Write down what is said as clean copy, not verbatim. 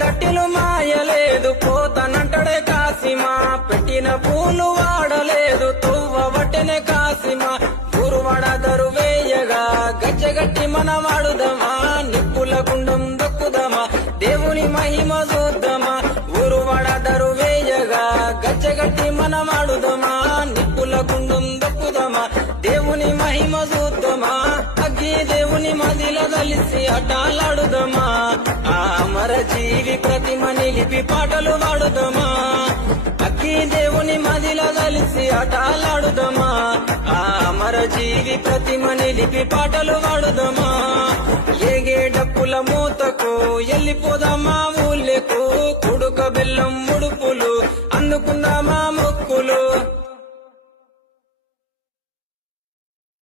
దట్టిలు మాయలేదు పోతనంటడే కాసిమా పెట్టిన పూలు వాడలేదు తువ్వబట్టెనే కాసిమా గురువాడ దరువేయగా గజ్జగట్టి మన వాడుదమా నిప్పుల గుండం దొక్కుదమా దేవుని మహిమ చూద్దామా గురువాడ దరువేయగా గజ్జగట్టి మన వాడుదమా నిప్పుల గుండం దొక్కుదమా దేవుని మహిమ చూద్దామా అగ్గి దేవుని మదిల కలిసి అటాలాడుదమా ఆ అమర జీవి ప్రతిమ నిలిపి పాటలు వాడుదమా అగ్గి దేవుని మదిల కలిసి అటాలాడుదమా ఆ అమర జీవి ప్రతిమ నిలిపి పాటలు వాడుదమా ఏగే డప్పుల మూతకు ఎల్లిపోదామా ఊళ్ళకు కుడుక బెల్లం ముడుపులు అందుకుందామా మొక్కులు